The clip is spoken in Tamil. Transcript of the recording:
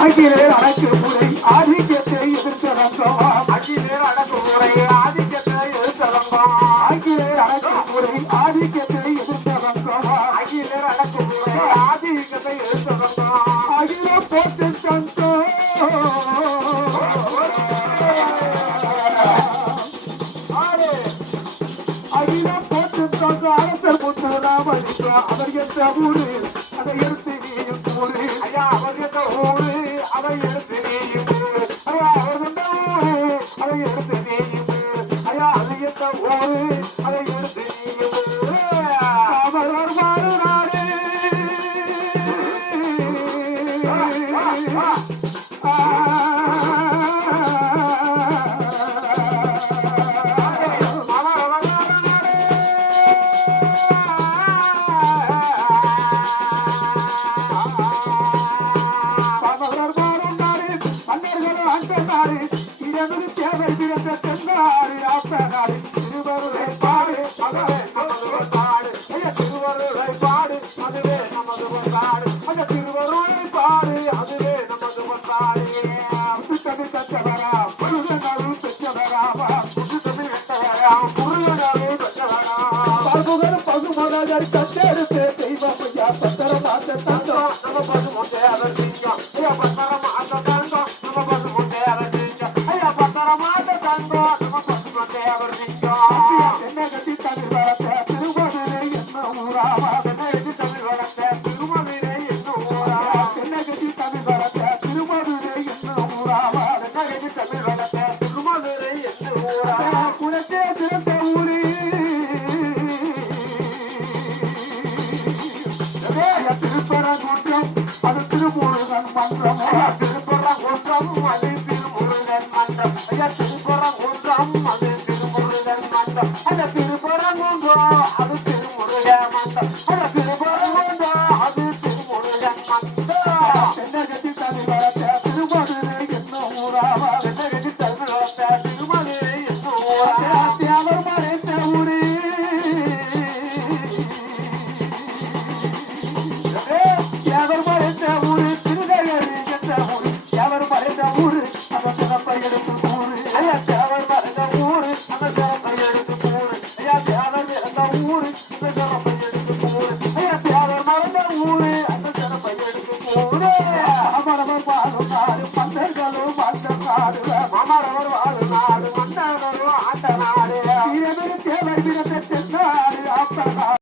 அகிலே அடக்குமுறை ஆதிக்கத்தை எதிர்த்தரங்கம் அகிலே அடக்குமுறை ஆதிக்கத்தை எதிர்த்தரங்கம் அகிலே அடக்குமுறை ஆதிக்கத்தை எதிர்த்தரங்கம் அகிலே அடக்குமுறை ஆதிக்கத்தை எதிர்த்தரங்கம் அகில போட்டு சந்தோ அகில போட்டு சந்த அரசர் முத்து ராமலிங்க அவர் என்ற ஊரு அதை எடுத்து நீயும் ஊரு ஐயா அவர் என்ற ஊரு அதை எடுத்து நீயும் ஐயா அவர் என்ற ஊரு அதை எடுத்து நீயும் ஐயா அது என்ற ஊரு அதை எடுத்து நீயும் அவர் வருமாறு நாடு திருவருளை பாடு அதுவே நமது பாடு திருவருளை பாடு அதுவே நமது பாடு அந்த திருவருளை பாடு அதுவே நமது பாடு புத்தகை தச்சவரா முருகனரு பெற்றவராவா புத்தகை வெட்டவரா முருகனரு பெற்றவரா பகுகர் பகுமகர் கத்தெடுத்து செய்வமையா பத்திரமாத்த தந்தம் நம்ம பசுமுட்டை அவர் செய்யும் ஐயா பத்திரமாத்த தந்தம் நம்ம பசுமுட்டை அவர் செய்யும் ஐயா பத்திரமாத்த தந்தம் நம்ம பசுமுட்டை அவர் செய்யும் என்ன கட்டி தமிழ் வளர்த்த திருமதுரை என்ன ஊராவா என்ன கட்டி தமிழ் வளர்த்த திருமதுரை என்ன ஊராவா என்ன கட்டி தமிழ் வளர்த்த திருமதுரை என்ன ஊராவா என்ன கட்டி தமிழ் வளர்த்த திருமதுரை என்ன ஊராவா குலத்தே சிறந்த ஊரு திருப்பரங்குன்றம் அது திருமுருகன் மன்றம் திருப்பரங்குன்றம் அது